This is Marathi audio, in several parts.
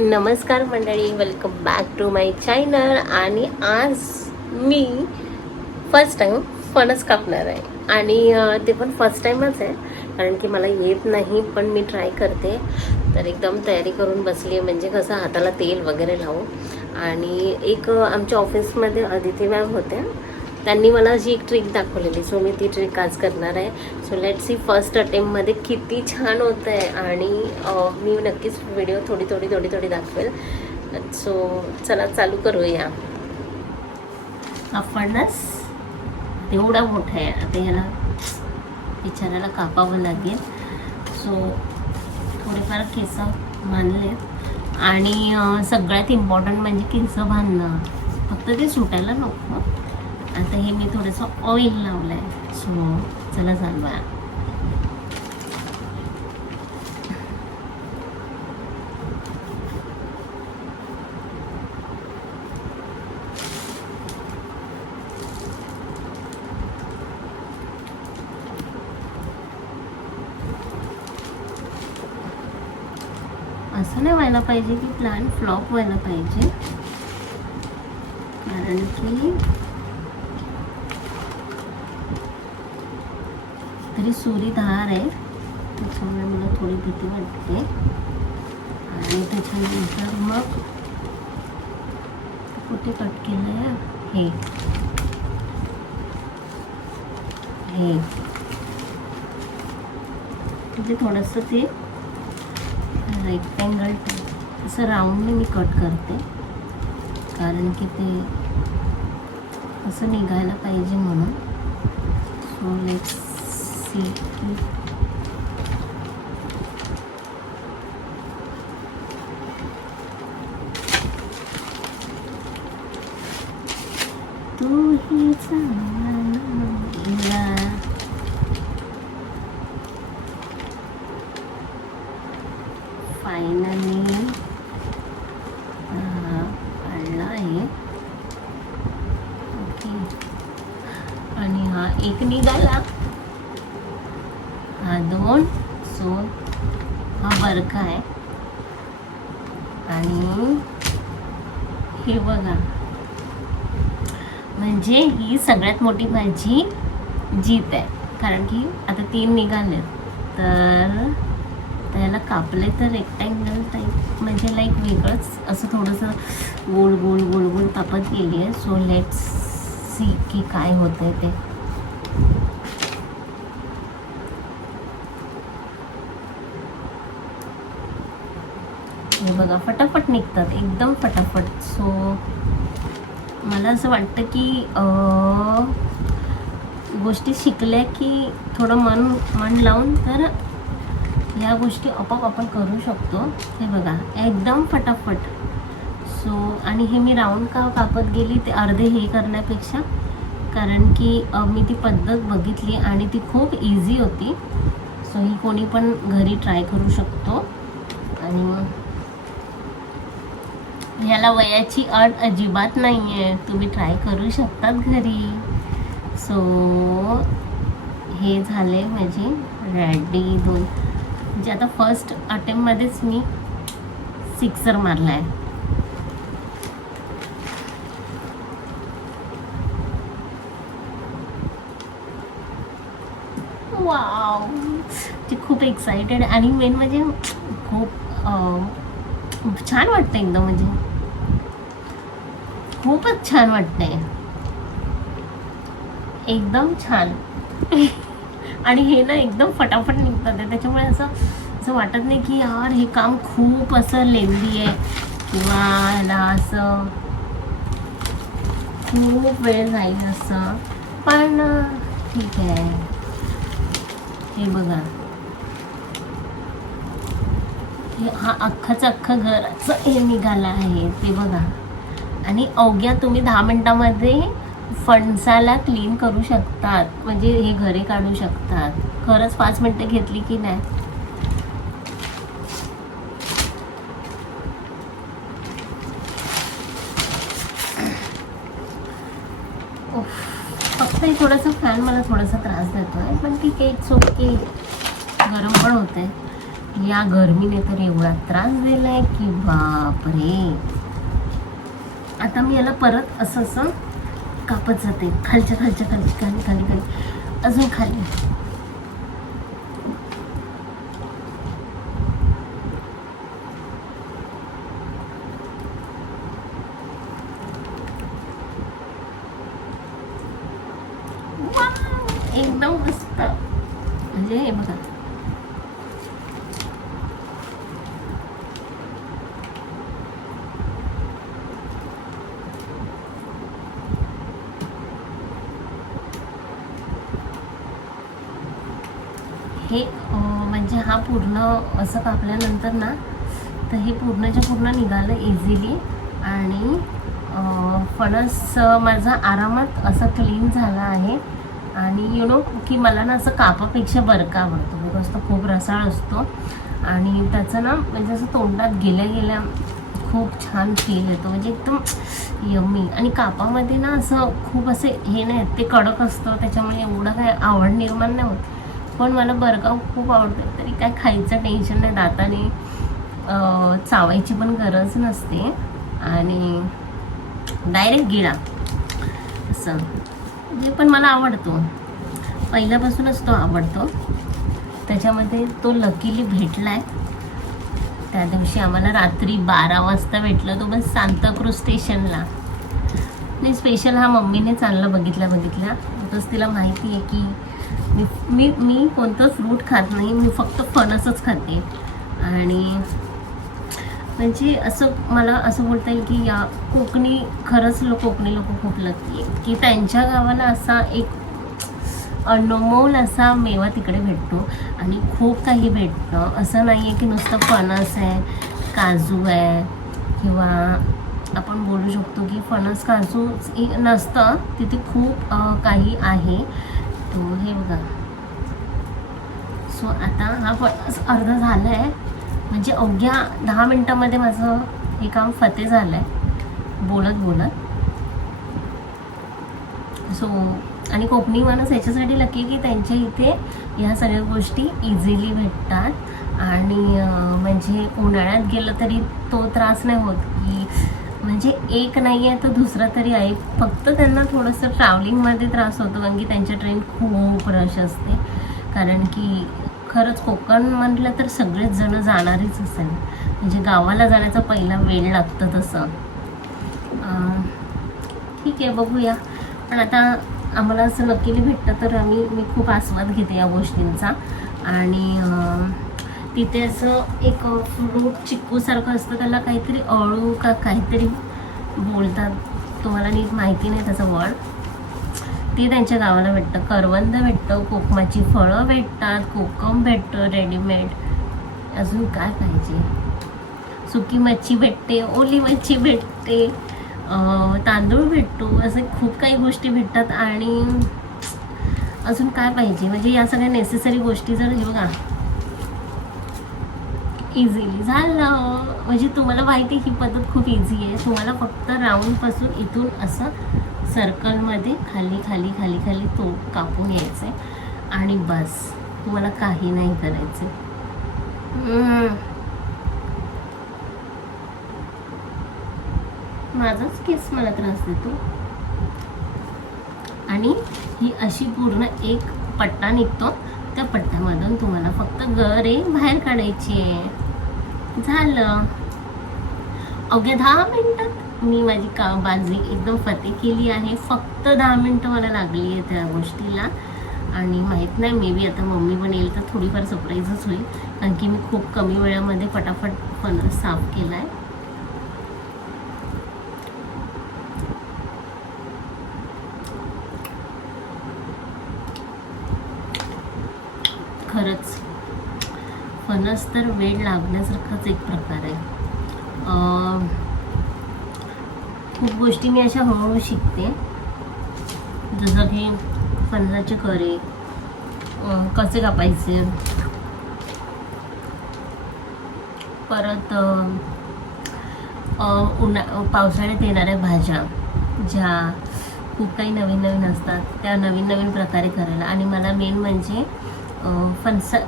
नमस्कार मंडळी, welcome back to my channel. आणि आज मी फर्स्ट टाइम फणस कापणार आहे आणि ते पण फर्स्ट टाइमच आहे, कारण की मला येत नाही, पण मी ट्राय करते. तर एकदम तयारी करून बसली आहे, म्हणजे कसं हाताला तेल वगैरे लावू. आणि एक आमच्या ऑफिसमध्ये अदिती मॅम होत्या, त्यांनी मला अशी एक ट्रिक दाखवलेली, सो मी ती ट्रिक आज करणार आहे. सो लेट्स सी फर्स्ट अटेम्प्टमध्ये किती छान होतं आहे. आणि मी नक्कीच व्हिडिओ थोडी दाखवेल. सो चला चालू करूया. हा फणस एवढा मोठा आहे, आता याला बिचाराला कापावं लागेल. सो थोडेफार केस बांधलेत आणि सगळ्यात इम्पॉर्टंट म्हणजे केस बांधणं, फक्त ते सुटायला नको. आता हे मी थोडंसं ऑइल लावलं आहे. सो चला चालवा. असं नाही व्हायला पाहिजे की प्लांट फ्लॉप व्हायला पाहिजे, कारण की तरी सुरी धार आहे, त्याच्यामुळे मला थोडी भीती वाटते. आणि त्याच्यानंतर मग कुठे कट केलं आहे हे म्हणजे थोडंसं ते रेक्टँगल असं राऊंडने मी कट करते, कारण की ते असं निघायला पाहिजे म्हणून. सो लेट्स सी की तू ही चांगला फायनली काढला आहे. ओके, आणि हा एक निघाला, हा दोन. सो हा बरका आहे. आणि हे बघा, म्हणजे ही सगळ्यात मोठी माझी जीत आहे, कारण की आता 3 निघाले. तर त्याला कापले तर रेक्टँगल टाईप, म्हणजे लाईक वेगळंच असं थोडंसं गोल गोल गोल गोल कापत गेली आहे. सो लेट्स सी की काय होतंय ते. हे बघा, फटाफट निघतात, एकदम फटाफट. सो मला असं वाटतं की गोष्टी शिकल्या की थोडं मन लावून तर या गोष्टी आपोआप आपण करू शकतो. हे बघा, एकदम फटाफट. सो आणि हे मी राऊंड का कापत गेली ते अर्धे हे करण्यापेक्षा, कारण की मी ती पद्धत बघितली आणि ती खूप इझी होती. सो ही कोणी पण घरी ट्राय करू शकतो. आणि मग ह्याला वयाची अट अजिबात नाही आहे, तुम्ही ट्राय करू शकतात घरी. सो हे झाले माझी रेडी 2, म्हणजे आता फर्स्ट अटेम्प्टमध्येच मी 6 मारला आहे. वाव, ते खूप एक्साइटेड. आणि मेन म्हणजे खूप छान वाटतं एकदम, म्हणजे खूपच छान वाटतंय, एकदम छान. आणि हे ना एकदम फटाफट निघतात आहे, त्याच्यामुळे असं वाटत नाही की यार हे काम खूप असं लेंदी आहे किंवा ह्याला असं खूप वेळ जाईल असं. पण ठीक आहे. हे बघा, हा अख्खाचं अख्खं घराचं हे निघालं आहे ते बघा. आणि अवघ्या तुम्ही 10 मिनिटामध्ये फणसाला क्लीन करू शकतात, म्हणजे हे घरे काढू शकतात. खरंच 5 मिनिटं घेतली की नाही. फक्त हे थोडंसं फॅन मला थोडासा त्रास देतो आहे, पण ठीक आहे, इट्स ओके. गरम पण होत आहे. या गरमीने तर एवढा त्रास दिला आहे की बापरे. आता मी याला परत असं असं कापत जाते, खालच्या खालच्या खाली खाली खाली खाली अजून खाली. एकदम मस्त. म्हणजे हे बघा, हे म्हणजे हा पूर्ण असं कापल्यानंतर ना, तर हे पूर्णच्या पूर्ण निघालं इझिली. आणि फणस माझा आरामात असा क्लीन झाला आहे. आणि नो की मला ना असं कापापेक्षा बरका आवडतो, बिकॉज तो खूप रसाळ असतो आणि त्याचं ना म्हणजे असं तोंडात गेल्या गेल्या खूप छान फील येतो, म्हणजे एकदम यम्मी. आणि कापामध्ये ना असं खूप असे हे नाही, ते कडक असतं, त्याच्यामुळे एवढं काय आवड निर्माण नाही होत. पण मला बरगाव खूप आवडतं, तरी काय खायचं टेन्शन नाही, दाताने चावायची पण गरज नसते आणि डायरेक्ट गिळा असं. म्हणजे पण मला आवडतो, पहिल्यापासूनच तो आवडतो. त्याच्यामध्ये तो लकीली भेटला आहे त्या दिवशी आम्हाला, रात्री 12 वाजता भेटलं तो, बस सांताक्रूज स्टेशनला. नाही, स्पेशल हा मम्मीने चांगलं बघितल्या बिकॉज तिला माहिती आहे की मी कोणतं फ्रूट खात नाही, मी फक्त फणसच खाते. आणि म्हणजे असं मला असं बोलता येईल की या कोकणी, खरंच कोकणी लोक खूप लकी आहेत की त्यांच्या गावाला असा एक अनमोल असा मेवा तिकडे भेटतो. आणि खूप काही भेटतं, असं नाही आहे की नुसतं फणस आहे, काजू आहे, किंवा आपण बोलू शकतो की फणस काजू नसतं, तिथे खूप काही आहे. तो हे बघा. सो आता हा फणस अर्धा झाला आहे, म्हणजे अवघ्या 10 मिनटामध्ये माझं हे काम फते झालं आहे बोलत बोलत. सो आणि कोकणी माणूस याच्यासाठी लकी की त्यांच्या इथे ह्या सगळ्या गोष्टी इझिली भेटतात. आणि म्हणजे उन्हाळ्यात गेलं तरी तो त्रास नाही होत की म्हणजे एक नाही आहे तर दुसरा तरी आहे. फक्त त्यांना थोडंसं ट्रॅव्हलिंगमध्ये त्रास होतो, कारण की त्यांच्या ट्रेन खूप रश असते. कारण की खरंच कोकण म्हटलं तर सगळेच जण जाणारीच असेल, म्हणजे गावाला जाण्याचा पहिला वेळ लागतं तसं. ठीक आहे, बघूया. पण आता आम्हाला असं लकीली भेटतं तर मी खूप आस्वाद घेते या गोष्टींचा. आणि तिथे असं एक फ्रूट चिक्कूसारखं असतं, त्याला काहीतरी अळू का काहीतरी बोलतात, तुम्हाला नीट माहिती नाही त्याचं वर्ड. ते त्यांच्या गावाला भेटतं. करवंद भेटतं, कोकमाची फळं भेटतात, कोकम भेटतं रेडीमेड. अजून काय पाहिजे, सुकी मच्छी भेटते, ओली मच्छी भेटते, तांदूळ भेटतो, असे खूप काही गोष्टी भेटतात. आणि अजून काय पाहिजे, म्हणजे या सगळ्या नेसेसरी गोष्टी जर हे बघा इझिली झालं. म्हणजे तुम्हाला माहिती ही पद्धत खूप इझी आहे. तुम्हाला फक्त राऊंडपासून इथून असं सर्कलमध्ये खाली खाली खाली खाली तो कापून यायचं आहे आणि बस, तुम्हाला काही नाही करायचं. माझाच केस मला त्रास देतो. आणि ही अशी पूर्ण एक पट्टा निघतो, त्या पट्ट्यामधून तुम्हाला फक्त गरे बाहेर काढायची आहे, झालं. अवघ्या 10 मिनिटात मी माझी बाजी एकदम फते केली आहे. फक्त 10 मिनिटं मला लागली आहे त्या गोष्टीला. आणि माहीत नाही, मे बी आता मम्मी पण येईल तर थोडीफार सरप्राईजच होईल, कारण की मी खूप कमी वेळामध्ये फटाफट फणस साफ केला आहे. खरंच फणस तर वेळ लागण्यासारखाच एक प्रकार आहे. खूप गोष्टी मी अशा हळूहळू शिकते, जसं की फणसाचे करे कसे कापायचे, परत पावसाळ्यात येणाऱ्या भाज्या ज्या खूप काही नवीन नवीन असतात, त्या नवीन नवीन प्रकारे करायला. आणि मला मेन म्हणजे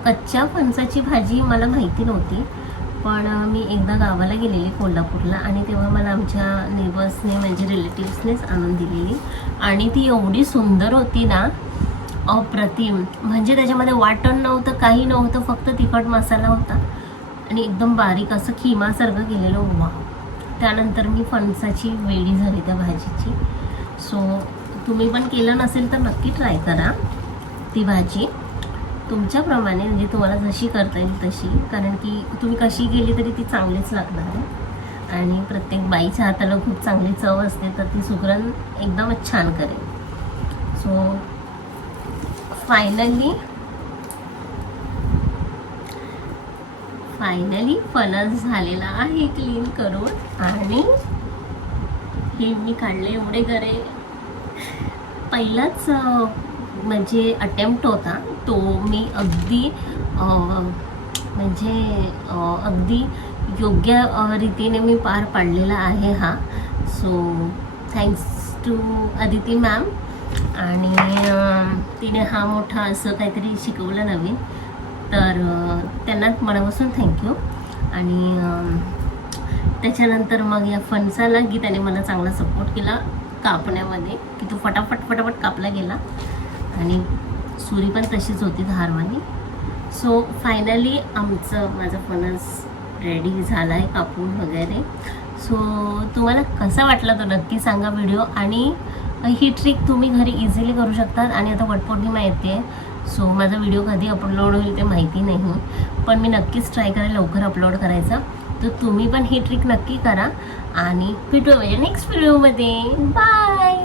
कच्च्या फणसाची भाजी मला माहिती नव्हती, पण मी एकदा गावाला गेलेली कोल्हापूरला आणि तेव्हा मला आमच्या नेबर्सने म्हणजे रिलेटिव्सनेच आणून दिलेली आणि ती एवढी सुंदर होती ना, अप्रतिम. म्हणजे त्याच्यामध्ये वाटण नव्हतं, काही नव्हतं, फक्त तिखट मसाला होता आणि एकदम बारीक असं खिमासारखं केलेलं. वा. त्यानंतर मी फणसाची वेडी झाली त्या भाजीची. सो तुम्ही पण केलं नसेल तर नक्की ट्राय करा ती भाजी तुमच्याप्रमाणे, म्हणजे तुम्हाला जशी करता येईल तशी, कारण की तुम्ही कशी केली तरी ती चांगलीच लागणार आहे आणि प्रत्येक बाईच्या हाताला खूप चांगली चव असते, तर ती सुगरण एकदमच छान करेल. सो फायनली फणस झालेला आहे क्लीन करून आणि हे मी काढले एवढे गरे. पहिलाच म्हणजे अटेम्प्ट होता तो, मी अगदी म्हणजे अगदी योग्य रीतीने मी पार पाडलेला आहे हा. So thanks to Aditi ma'am. आणि तिने हा मोठा असं काहीतरी शिकवलं नवीन, तर त्यांना मनापासून थँक्यू. आणि त्याच्यानंतर मग या फणसाला की त्याने मला चांगला सपोर्ट केला कापण्यामध्ये, की तो फटाफट कापला गेला आणि सुरी पण तशीच होती धारवानी. सो फायनली माझा फणस रेडी झाला आहे कापून वगैरे. सो तुम्हाला कसा वाटला तो नक्की सांगा व्हिडिओ. आणि ही ट्रिक तुम्ही घरी इझिली करू शकतात. आणि आता वटपौर्णिमा येते, सो माझा व्हिडिओ कधी अपलोड होईल ते माहिती नाही, पण मी नक्कीच ट्राय करेल लवकर अपलोड करायचा. तर तुम्ही पण ही ट्रिक नक्की करा आणि भेटूया माझ्या नेक्स्ट व्हिडिओमध्ये. बाय.